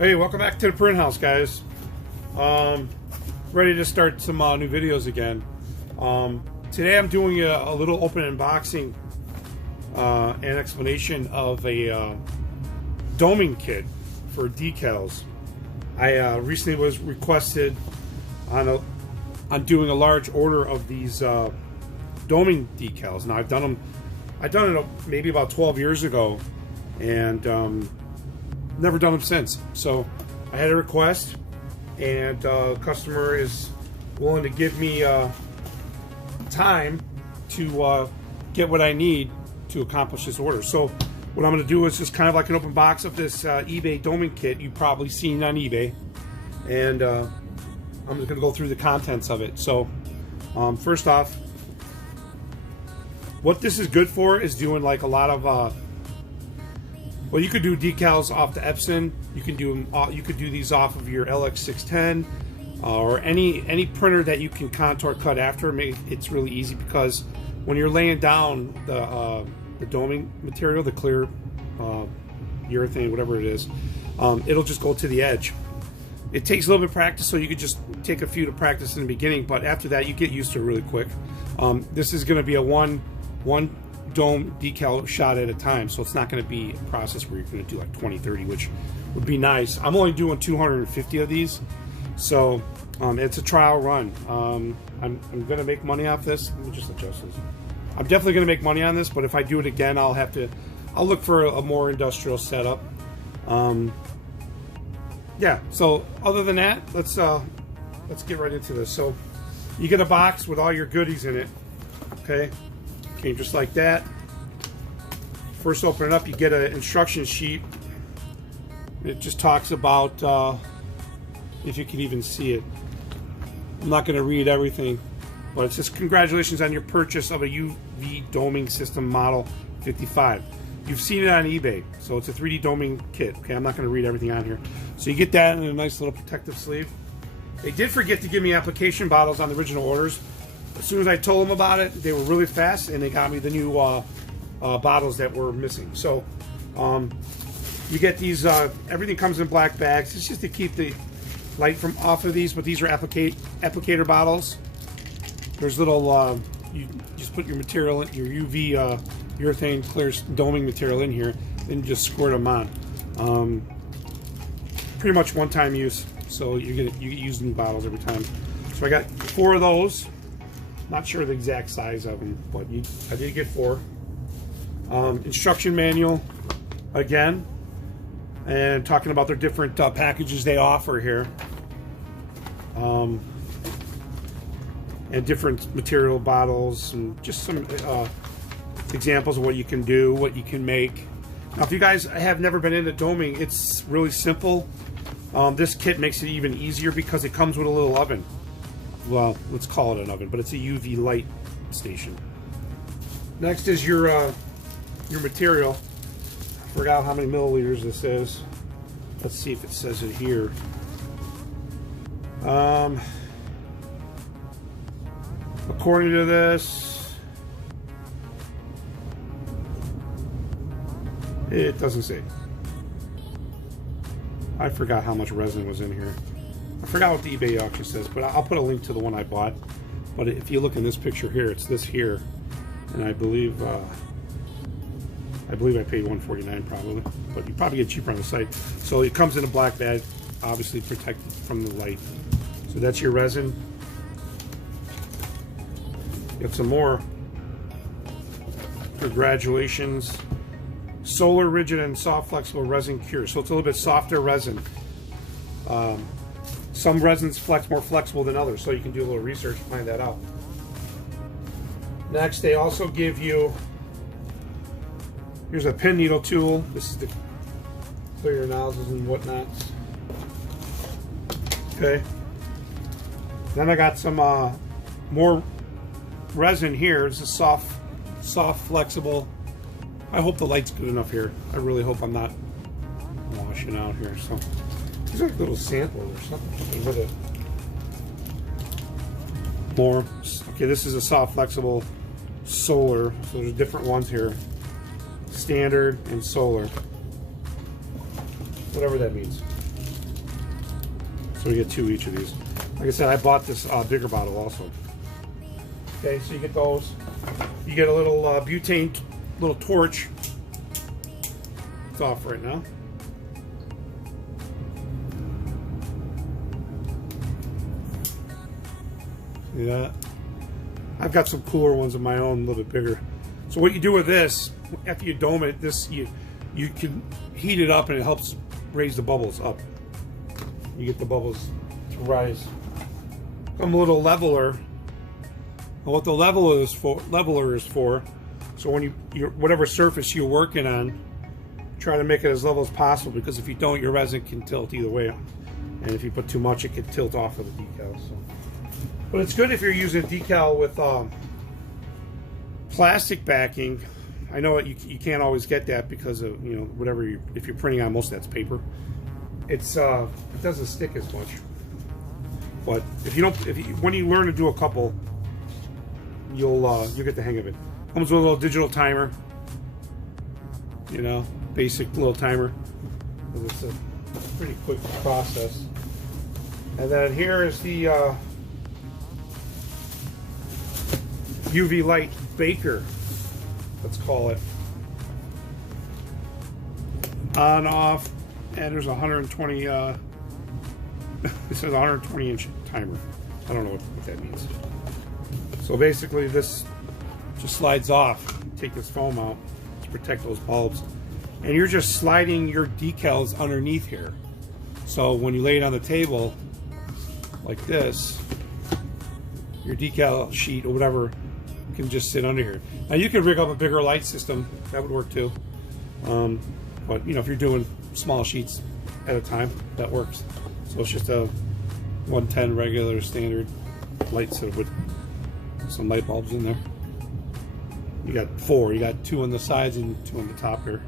Hey, welcome back to the print house, guys. Ready to start some new videos again. Today I'm doing a little open unboxing and explanation of a doming kit for decals. I recently was requested on doing a large order of these doming decals. Now I've done it maybe about 12 years ago, and never done them since. So I had a request, and customer is willing to give me time to get what I need to accomplish this order. So what I'm going to do is just kind of like an open box of this eBay doming kit you've probably seen on eBay, and I'm just going to go through the contents of it. So first off, what this is good for is doing like a lot of well, you could do decals off the Epson. You could do these off of your LX610 or any printer that you can contour cut after. It's really easy because when you're laying down the doming material, the clear urethane, whatever it is, it'll just go to the edge. It takes a little bit of practice, so you could just take a few to practice in the beginning, but after that you get used to it really quick. This is going to be a one dome decal shot at a time, so it's not going to be a process where you're going to do like 20-30, which would be nice. I'm only doing 250 of these, so it's a trial run. I'm going to make money off this. Let me just adjust this. I'm definitely going to make money on this, but if I do it again, I'll look for a more industrial setup. Yeah, so other than that, let's get right into this. So you get a box with all your goodies in it. Okay, just like that. First, open it up, you get an instruction sheet. It just talks about, if you can even see it, I'm not going to read everything, but it says congratulations on your purchase of a UV doming system model 55. You've seen it on eBay, so it's a 3D doming kit. Okay, I'm not going to read everything on here. So you get that in a nice little protective sleeve. They did forget to give me application bottles on the original orders. As soon as I told them about it, they were really fast, and they got me the new bottles that were missing. So you get these, everything comes in black bags. It's just to keep the light from off of these, but these are applicator bottles. There's little, you just put your material, your UV urethane clear doming material in here, then you just squirt them on. Pretty much one-time use, so you use new bottles every time. So I got 4 of those. Not sure the exact size of them, but I did get 4. Instruction manual again, and talking about their different packages they offer here, and different material bottles, and just some examples of what you can do, what you can make. Now, if you guys have never been into doming, it's really simple. This kit makes it even easier because it comes with a little oven. Well, let's call it an oven, but it's a UV light station. Next is your material. I forgot how many milliliters this is. Let's see if it says it here. According to this, it doesn't say. I forgot how much resin was in here. I forgot what the eBay auction says, but I'll put a link to the one I bought. But if you look in this picture here, it's this here, and I believe I paid $149 probably, but you probably get cheaper on the site. So it comes in a black bag, obviously protected from the light. So that's your resin. Get some more. Congratulations. Solar rigid and soft flexible resin cure. So it's a little bit softer resin. Some resins more flexible than others, so you can do a little research to find that out. Next, they also give you, here's a pin needle tool. This is to clear your nozzles and whatnot. Okay. Then I got some more resin here. It's a soft, flexible. I hope the light's good enough here. I really hope I'm not washing out here. So these are like little samples or something. With it. More. Okay, this is a soft, flexible solar. So there's different ones here. Standard and solar. Whatever that means. So we get 2 each of these. Like I said, I bought this bigger bottle also. Okay, so you get those. You get a little butane, little torch. It's off right now. See that? I've got some cooler ones of my own, a little bit bigger. So what you do with this, after you dome it, you can heat it up and it helps raise the bubbles up. You get the bubbles to rise. Come a little leveler. And what the leveler is for, so when whatever surface you're working on, try to make it as level as possible, because if you don't, your resin can tilt either way. And if you put too much, it can tilt off of the decal. So. But it's good if you're using decal with plastic backing. I know you can't always get that because of whatever if you're printing on, most of that's paper. It doesn't stick as much. But when you learn to do a couple, you'll get the hang of it. Comes with a little digital timer. Basic little timer. It's a pretty quick process. And then here is the UV light baker, let's call it. On, off, and there's 120 it says 120 inch timer. I don't know what that means. So basically this just slides off. Take this foam out to protect those bulbs, and you're just sliding your decals underneath here. So when you lay it on the table like this, your decal sheet or whatever can just sit under here. Now you can rig up a bigger light system, that would work too. But if you're doing small sheets at a time, that works. So it's just a 110 regular standard light set with some light bulbs in there. You got 4. You got 2 on the sides and 2 on the top here.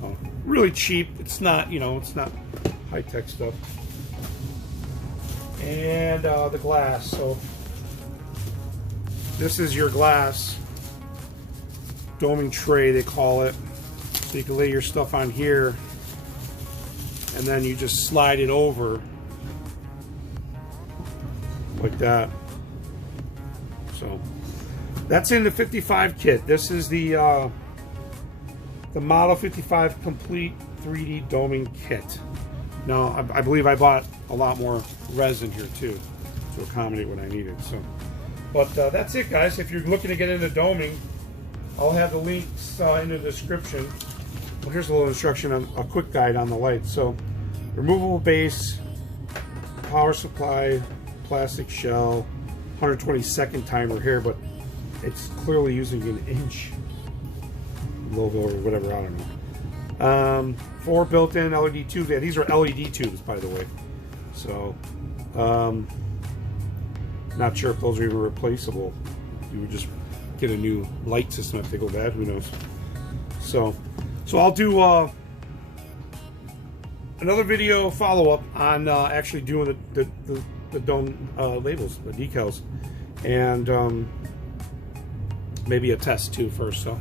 So really cheap. It's not, it's not high-tech stuff. And the glass. So this is your glass doming tray, they call it. So you can lay your stuff on here, and then you just slide it over like that. So that's in the 55 kit. This is the Model 55 Complete 3D Doming Kit. Now, I believe I bought a lot more resin here too to accommodate what I needed. So, but that's it, guys. If you're looking to get into doming, I'll have the links in the description. Well, here's a little instruction on a quick guide on the light. So, removable base, power supply, plastic shell, 120-second timer here, but it's clearly using an inch logo or whatever, I don't know. 4 built-in LED tubes. Yeah, these are LED tubes, by the way. So, not sure if those are even replaceable. You would just get a new light system if they go bad. Who knows? So I'll do another video follow-up on actually doing the dome labels, the decals, and maybe a test too first. So,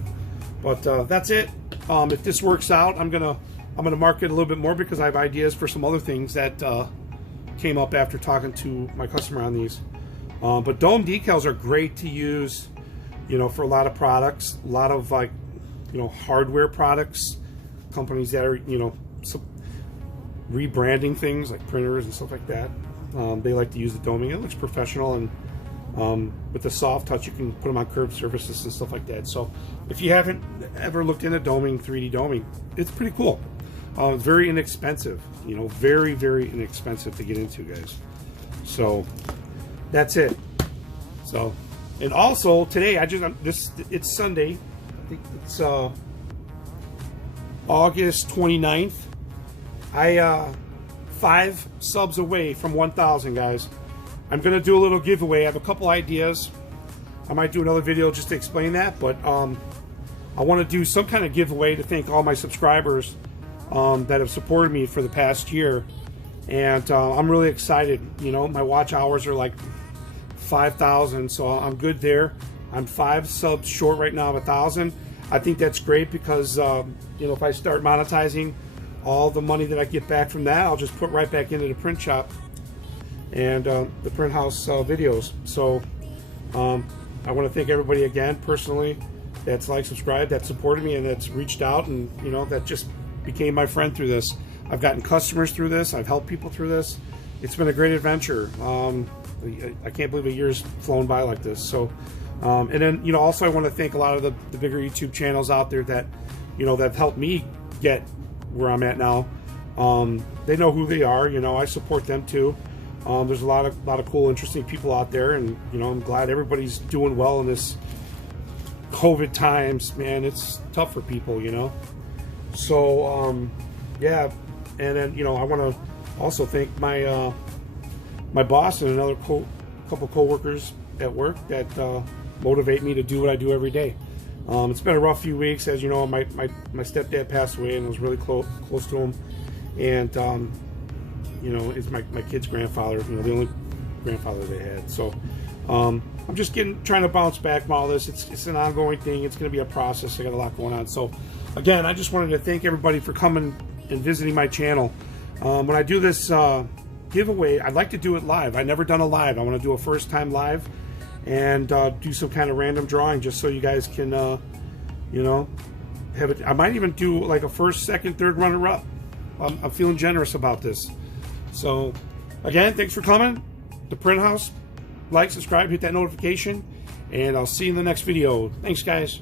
but that's it. If this works out, I'm gonna market a little bit more because I have ideas for some other things that came up after talking to my customer on these. But dome decals are great to use, for a lot of products, a lot of hardware products, companies that are rebranding things like printers and stuff like that. They like to use the doming. It looks professional, and with the soft touch, you can put them on curved surfaces and stuff like that. So if you haven't ever looked into doming, 3D doming, it's pretty cool. It's very inexpensive, very, very inexpensive to get into, guys. So that's it. So, and also today, it's Sunday. I think it's August 29th. I 5 subs away from 1,000, guys. I'm gonna do a little giveaway. I have a couple ideas. I might do another video just to explain that, but I want to do some kind of giveaway to thank all my subscribers that have supported me for the past year, and I'm really excited. My watch hours are like 5,000, so I'm good there. I'm 5 subs short right now of 1,000. I think that's great because if I start monetizing all the money that I get back from that, I'll just put right back into the print shop and the print house videos. So I want to thank everybody again personally that's like, subscribed, that supported me, and that's reached out, and you know, that just became my friend through this. I've gotten customers through this. I've helped people through this. It's been a great adventure. I can't believe a year's flown by like this. So, and then, you know, also I want to thank a lot of the bigger YouTube channels out there that, you know, that have helped me get where I'm at now. They know who they are. You know, I support them too. There's a lot of cool, interesting people out there, and you know, I'm glad everybody's doing well in this COVID times. Man, it's tough for people, you know. So yeah, and then, you know, I want to also thank my my boss and another couple co-workers at work that motivate me to do what I do every day. It's been a rough few weeks, as you know. My stepdad passed away, and I was really close to him, and you know, is my kid's grandfather, you know, the only grandfather they had. So I'm just trying to bounce back from all this. It's an ongoing thing. It's going to be a process. I got a lot going on. So again, I just wanted to thank everybody for coming and visiting my channel. When I do this giveaway, I'd like to do it live. I've never done a live. I want to do a first time live, and do some kind of random drawing, just so you guys can you know, have it. I might even do like a first, second, third runner up. I'm feeling generous about this. So again, thanks for coming. The Print House. Like, subscribe, hit that notification, and I'll see you in the next video. Thanks, guys.